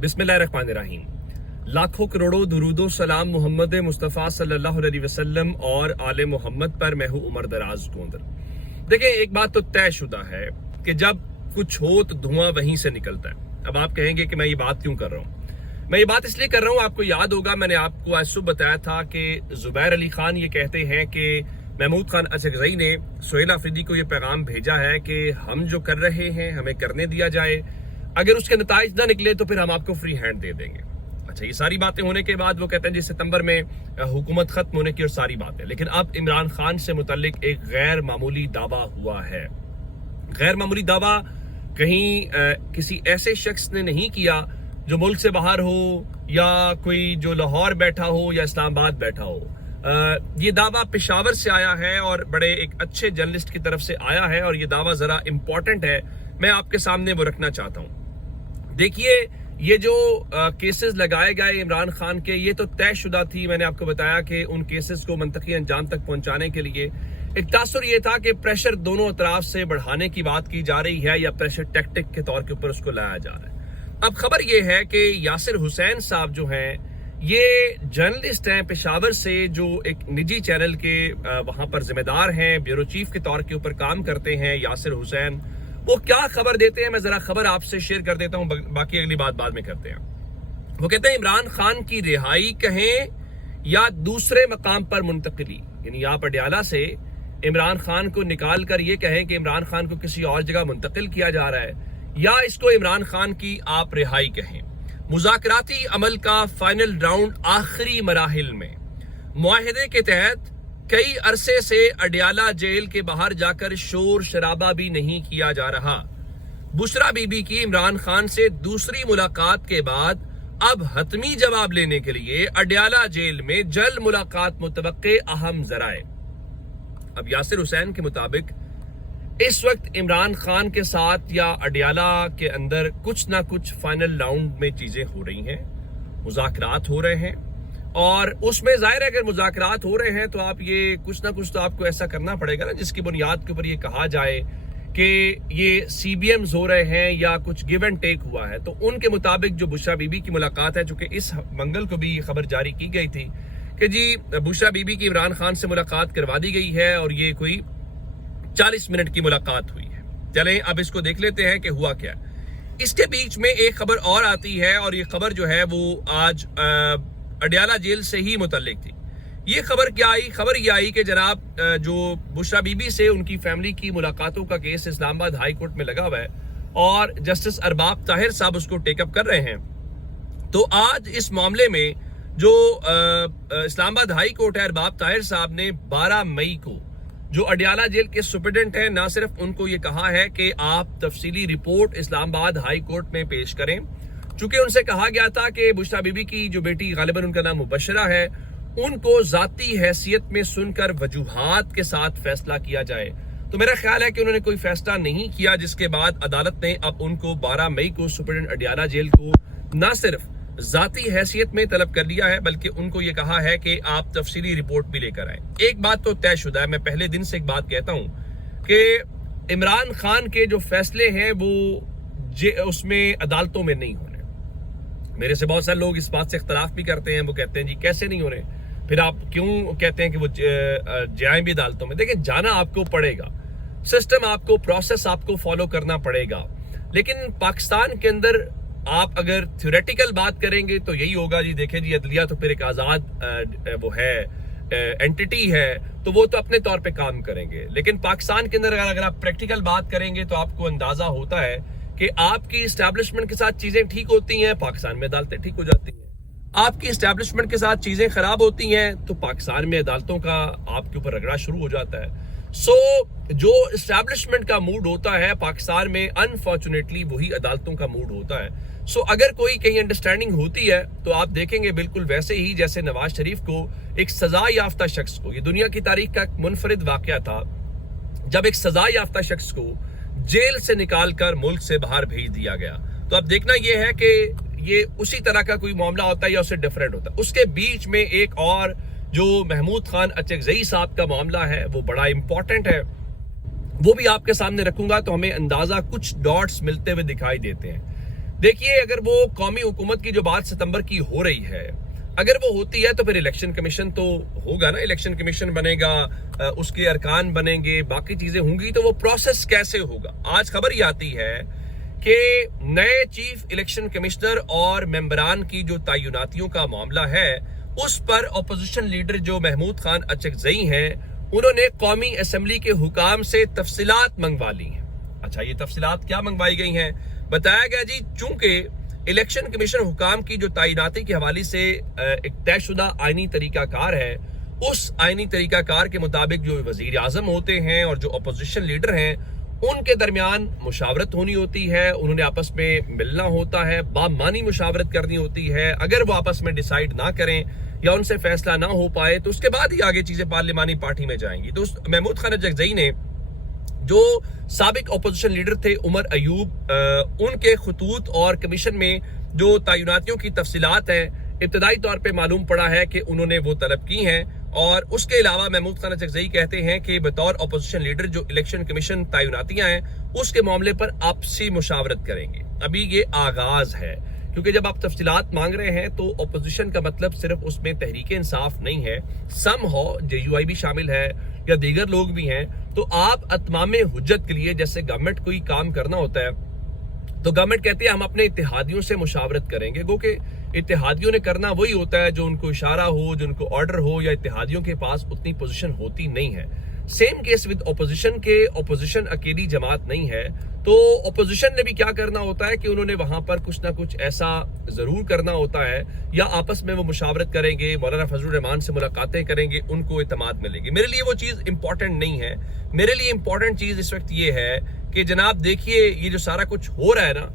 बिस्मिल्लाहिर्रहमानिर्रहीम। लाखों करोड़ों दुरूदो सलाम मोहम्मद मुस्तफ़ा सल्लल्लाहु अलैहि वसल्लम और आले मोहम्मद पर। मैं हूँ उमर दराज गोंदर। देखिए, एक बात तो तयशुदा है कि जब कुछ हो तो धुआं वहीं से निकलता है। अब आप कहेंगे कि मैं ये बात क्यों कर रहा हूँ। मैं ये बात इसलिए कर रहा हूँ, आपको याद होगा मैंने आपको आज सुबह बताया था कि जुबैर अली खान ये कहते हैं कि महमूद खान अचगज़ई ने सुहेल आफरीदी को ये पैगाम भेजा है कि हम जो कर रहे हैं हमें करने दिया जाए, अगर उसके नताइज ना निकले तो फिर हम आपको फ्री हैंड दे देंगे। अच्छा, ये सारी बातें होने के बाद वो कहते हैं जी सितंबर में हुकूमत खत्म होने की और सारी बातें। लेकिन अब इमरान खान से मुतल्लिक एक गैर मामूली दावा हुआ है। गैर मामूली दावा कहीं किसी ऐसे शख्स ने नहीं किया जो मुल्क से बाहर हो या कोई जो लाहौर बैठा हो या इस्लामाबाद बैठा हो। ये दावा पेशावर से आया है और बड़े एक अच्छे जर्नलिस्ट की तरफ से आया है और ये दावा जरा इंपॉर्टेंट है, मैं आपके सामने वो रखना चाहता हूँ। देखिए, ये जो केसेस लगाए गए इमरान खान के, ये तो तयशुदा थी। मैंने आपको बताया कि उन केसेस को मंतकी अंजाम तक पहुंचाने के लिए एक तासुर ये था कि प्रेशर दोनों अतराफ से बढ़ाने की बात की जा रही है या प्रेशर टैक्टिक के तौर के ऊपर उसको लाया जा रहा है। अब खबर ये है कि यासिर हुसैन साहब जो हैं, ये जर्नलिस्ट हैं पेशावर से, जो एक निजी चैनल के वहां पर जिम्मेदार हैं, ब्यूरो चीफ के तौर के ऊपर काम करते हैं। यासिर हुसैन वो क्या खबर देते हैं, मैं जरा खबर आपसे शेयर कर देता हूं, बाकी अगली बात बाद में करते हैं। वो कहते हैं इमरान खान की रिहाई कहें या दूसरे मकाम पर मुंतकिली, यानी आप अडियाला से इमरान खान को निकाल कर ये कहें कि इमरान खान को किसी और जगह मुंतकिल किया जा रहा है, या इसको इमरान खान की आप रिहाई कहें। मुज़ाकराती अमल का फाइनल राउंड आखिरी मराहिल में, मुआहिदे के तहत कई अरसे से अडियाला जेल के बाहर जाकर शोर शराबा भी नहीं किया जा रहा। बुशरा बीबी की इमरान खान से दूसरी मुलाकात के बाद अब हतमी जवाब लेने के लिए अडियाला जेल में जल्द मुलाकात मुतवक्के, अहम जराए। अब यासिर हुसैन के मुताबिक इस वक्त इमरान खान के साथ या अडियाला के अंदर कुछ ना कुछ फाइनल राउंड में चीजें हो रही हैं, मुज़ाकरात हो रहे हैं, और उसमें जाहिर है अगर मुज़ाकरात हो रहे हैं तो आप ये कुछ ना कुछ तो आपको ऐसा करना पड़ेगा ना जिसकी बुनियाद के ऊपर ये कहा जाए कि ये CBMs हो रहे हैं या कुछ गिव एंड टेक हुआ है। तो उनके मुताबिक जो बुशरा बीबी की मुलाकात है, चूंकि इस मंगल को भी ये खबर जारी की गई थी कि जी बुशरा बीबी की इमरान खान से मुलाकात करवा दी गई है और ये कोई 40 मिनट की मुलाकात हुई है। चलें अब इसको देख लेते हैं कि हुआ क्या। इसके बीच में एक खबर और आती है और ये खबर जो है वो आज अडियाला जेल से ही मुतल्लिक थी। ये खबर क्या आई? खबर ये आई कि जनाब जो बुशरा बीबी से उनकी फैमिली की मुलाकातों का केस इस्लामाबाद हाई कोर्ट में लगा हुआ है और जस्टिस अरबाब ताहिर साहब उसको टेकअप कर रहे हैं। तो आज इस मामले में जो इस्लामाबाद हाई कोर्ट है, अरबाब ताहिर साहब ने 12 मई को जो अडियाला जेल के सुप्रिटेंडेंट हैं, ना सिर्फ उनको ये कहा है कि आप तफसीली रिपोर्ट इस्लामाबाद हाई कोर्ट में पेश करें, चूंकि उनसे कहा गया था कि बुशरा बीबी की जो बेटी, गालिबन उनका नाम मुबशरा है, उनको जाती हैसियत में सुनकर वजूहात के साथ फैसला किया जाए। तो मेरा ख्याल है कि उन्होंने कोई फैसला नहीं किया, जिसके बाद अदालत ने अब उनको 12 मई को सुप्रिटेंडेंट अडियाला जेल को न सिर्फ जाती हैसियत में तलब कर लिया है, बल्कि उनको ये कहा है कि आप तफसीली रिपोर्ट भी लेकर आए। एक बात तो तयशुदा है, मैं पहले दिन से एक बात कहता हूं कि इमरान खान के जो फैसले हैं वो उसमें अदालतों में नहीं होने। मेरे से बहुत सारे लोग इस बात से इख्तलाफ भी करते हैं, वो कहते हैं जी कैसे नहीं हो रहे, फिर आप क्यों कहते हैं कि वो जाएं भी अदालतों में। देखिए, जाना आपको पड़ेगा, सिस्टम आपको, प्रोसेस आपको फॉलो करना पड़ेगा। लेकिन पाकिस्तान के अंदर आप अगर थ्योरेटिकल बात करेंगे तो यही होगा जी, देखें जी अदलिया तो फिर एक आज़ाद वो है एंटिटी है, तो वो तो अपने तौर पे काम करेंगे। लेकिन पाकिस्तान के अंदर अगर आप प्रैक्टिकल बात करेंगे तो आपको अंदाजा होता है कि आपकी इस्टेब्लिशमेंट के साथ चीजें ठीक होती हैं, पाकिस्तान में अदालतें ठीक हो जाती हैं। आपकी इस्टेब्लिशमेंट के साथ चीजें खराब होती हैं तो पाकिस्तान में अदालतों का आपके ऊपर रगड़ा शुरू हो जाता है। सो जो इस्टेब्लिशमेंट का मूड होता है पाकिस्तान में, अनफॉर्चुनेटली वही अदालतों का मूड होता है। सो अगर कोई कहीं अंडरस्टैंडिंग होती है तो आप देखेंगे बिल्कुल वैसे ही जैसे नवाज शरीफ को, एक सजा याफ्ता शख्स को, ये दुनिया की तारीख का एक मुनफरिद वाकया था जब एक सजा याफ्ता शख्स को जेल से निकालकर मुल्क से बाहर भेज दिया गया। तो अब देखना यह है कि ये उसी तरह का कोई मामला होता है या उससे डिफरेंट होता है। उसके बीच में एक और जो महमूद खान अचगज़ई साहब का मामला है वो बड़ा इंपॉर्टेंट है, वो भी आपके सामने रखूंगा तो हमें अंदाजा कुछ डॉट्स मिलते हुए दिखाई देते हैं। دیکھیے اگر وہ قومی حکومت کی جو بات ستمبر کی ہو رہی ہے اگر وہ ہوتی ہے تو پھر الیکشن کمیشن تو ہوگا نا, الیکشن کمیشن بنے گا, اس کے ارکان بنیں گے, باقی چیزیں ہوں گی, تو وہ پروسیس کیسے ہوگا. آج خبر یہ آتی ہے کہ نئے چیف الیکشن کمشنر اور ممبران کی جو تعیناتیوں کا معاملہ ہے اس پر اپوزیشن لیڈر جو محمود خان اچکزئی ہیں انہوں نے قومی اسمبلی کے حکام سے تفصیلات منگوا لی ہیں. اچھا, یہ تفصیلات کیا منگوائی گئی ہیں؟ بتایا گیا جی چونکہ الیکشن کمیشن حکام کی جو تعیناتی کے حوالے سے ایک طے شدہ آئینی طریقہ کار ہے, اس آئینی طریقہ کار کے مطابق جو وزیر اعظم ہوتے ہیں اور جو اپوزیشن لیڈر ہیں ان کے درمیان مشاورت ہونی ہوتی ہے, انہوں نے آپس میں ملنا ہوتا ہے, بامانی مشاورت کرنی ہوتی ہے. اگر وہ آپس میں ڈیسائیڈ نہ کریں یا ان سے فیصلہ نہ ہو پائے تو اس کے بعد ہی آگے چیزیں پارلیمانی پارٹی میں جائیں گی. تو محمود خان اچکزئی نے جو سابق اپوزیشن لیڈر تھے عمر ایوب, ان کے خطوط اور کمیشن میں جو تعیناتیوں کی تفصیلات ہیں ابتدائی طور پہ معلوم پڑا ہے کہ انہوں نے وہ طلب کی ہیں. اور اس کے علاوہ محمود خان اچکزئی کہتے ہیں کہ بطور اپوزیشن لیڈر جو الیکشن کمیشن تعیناتیاں ہیں اس کے معاملے پر آپسی مشاورت کریں گے. ابھی یہ آغاز ہے کیونکہ جب آپ تفصیلات مانگ رہے ہیں تو اپوزیشن کا مطلب صرف اس میں تحریک انصاف نہیں ہے, سم ہو JUI بھی شامل ہے یا دیگر لوگ بھی ہیں. تو آپ اتمام حجت کے لیے جیسے گورنمنٹ کوئی کام کرنا ہوتا ہے تو گورنمنٹ کہتی ہے ہم اپنے اتحادیوں سے مشاورت کریں گے, گو کہ اتحادیوں نے کرنا وہی ہوتا ہے جو ان کو اشارہ ہو, جو ان کو آرڈر ہو, یا اتحادیوں کے پاس اتنی پوزیشن ہوتی نہیں ہے. سیم کیس ود اپوزیشن کے, اپوزیشن اکیلی جماعت نہیں ہے تو اپوزیشن نے بھی کیا کرنا ہوتا ہے کہ انہوں نے وہاں پر کچھ نہ کچھ ایسا ضرور کرنا ہوتا ہے, یا آپس میں وہ مشاورت کریں گے, مولانا فضل الرحمان سے ملاقاتیں کریں گے, ان کو اعتماد ملے گی. میرے لیے وہ چیز امپورٹنٹ نہیں ہے. میرے لیے امپورٹنٹ چیز اس وقت یہ ہے کہ جناب دیکھیے یہ جو سارا کچھ ہو رہا ہے نا,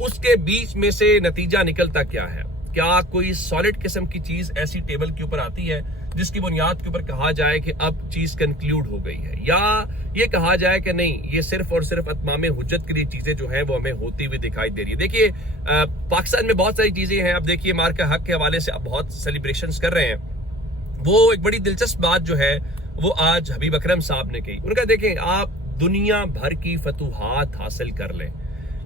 اس کے بیچ میں سے نتیجہ نکلتا کیا ہے. کیا کوئی سالڈ قسم کی چیز ایسی ٹیبل کے اوپر آتی ہے جس کی بنیاد کے اوپر کہا جائے کہ اب چیز کنکلیوڈ ہو گئی ہے, یا یہ کہا جائے کہ نہیں یہ صرف اور صرف اتمام حجت کے لیے چیزیں جو ہیں وہ ہمیں ہوتی ہوئی دکھائی دے رہی ہے. دیکھیے پاکستان میں بہت ساری چیزیں ہیں. اب دیکھیے مارکا حق کے حوالے سے اب بہت سیلیبریشنز کر رہے ہیں. وہ ایک بڑی دلچسپ بات جو ہے وہ آج حبیب اکرم صاحب نے کہی. ان کا دیکھیں آپ دنیا بھر کی فتوحات حاصل کر لیں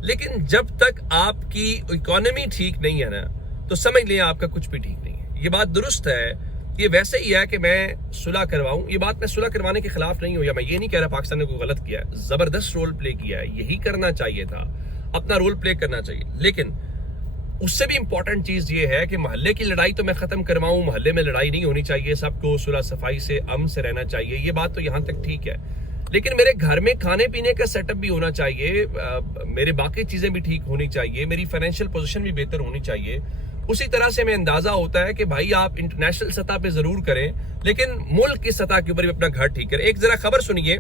لیکن جب تک آپ کی اکانومی ٹھیک نہیں ہے نا تو سمجھ لیں آپ کا کچھ بھی ٹھیک نہیں ہے. یہ بات درست ہے. یہ ویسے ہی ہے کہ میں صلح کرواؤں, یہ بات میں صلح کروانے کے خلاف نہیں ہوں, یا میں یہ نہیں کہہ رہا پاکستان نے کوئی غلط کیا ہے, زبردست رول پلے کیا ہے, یہی کرنا چاہیے تھا, اپنا رول پلے کرنا چاہیے. لیکن اس سے بھی امپورٹنٹ چیز یہ ہے کہ محلے کی لڑائی تو میں ختم کرواؤں, محلے میں لڑائی نہیں ہونی چاہیے, سب کو صلح صفائی سے امن سے رہنا چاہیے. یہ بات تو یہاں تک ٹھیک ہے, لیکن میرے گھر میں کھانے پینے کا سیٹ اپ بھی ہونا چاہیے, میرے باقی چیزیں بھی ٹھیک ہونی چاہیے, میری فائنینشیل پوزیشن بھی بہتر ہونی چاہیے. اسی طرح سے میں اندازہ ہوتا ہے کہ بھائی آپ انٹرنیشنل سطح پہ ضرور کریں لیکن ملک کی سطح کے اوپر بھی اپنا گھر ٹھیک کریں. ایک ذرا خبر سنیے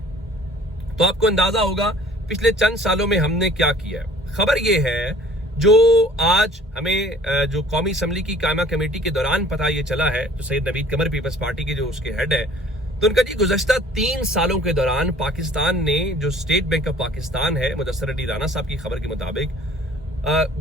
تو آپ کو اندازہ ہوگا پچھلے چند سالوں میں ہم نے کیا کیا ہے. خبر یہ ہے جو آج ہمیں جو قومی اسمبلی کی قائمہ کمیٹی کے دوران پتہ یہ چلا ہے, جو سید نوید قمر پیپلز پارٹی کے جو اس کے ہیڈ ہے, تو ان کا جی گزشتہ 3 سالوں کے دوران پاکستان نے جو اسٹیٹ بینک آف پاکستان ہے, مدثر علی رانا صاحب کی خبر کے مطابق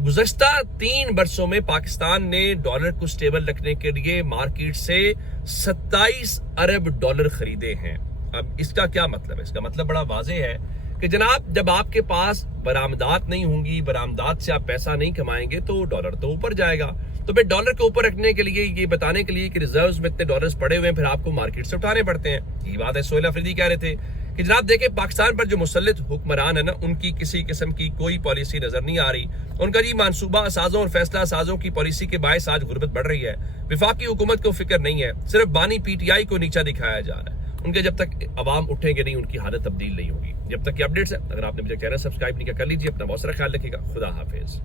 گزشتہ 3 برسوں میں پاکستان نے ڈالر کو سٹیبل رکھنے کے لیے مارکیٹ سے 27 ارب ڈالر خریدے ہیں. اب اس کا کیا مطلب ہے؟ اس کا مطلب بڑا واضح ہے کہ جناب جب آپ کے پاس برآمدات نہیں ہوں گی, برآمدات سے آپ پیسہ نہیں کمائیں گے تو ڈالر تو اوپر جائے گا. تو پھر ڈالر کو اوپر رکھنے کے لیے, یہ بتانے کے لیے کہ ریزروز میں اتنے ڈالرز پڑے ہوئے ہیں, پھر آپ کو مارکیٹ سے اٹھانے پڑتے ہیں. یہ بات ہے سہیل افریدی کہہ رہے تھے کہ جناب دیکھیں پاکستان پر جو مسلط حکمران ہے نا, ان کی کسی قسم کی کوئی پالیسی نظر نہیں آ رہی. ان کا جی منصوبہ سازوں اور فیصلہ سازوں کی پالیسی کے باعث آج غربت بڑھ رہی ہے. وفاقی حکومت کو فکر نہیں ہے, صرف بانی PTI کو نیچا دکھایا جا رہا ہے. ان کے جب تک عوام اٹھیں گے نہیں ان کی حالت تبدیل نہیں ہوگی. جب تک یہ اپڈیٹس ہے, اگر آپ نے ابھی تک چینل سبسکرائب نہیں کیا کر لیجیے. اپنا بہت سارا خیال رکھیے گا. خدا حافظ.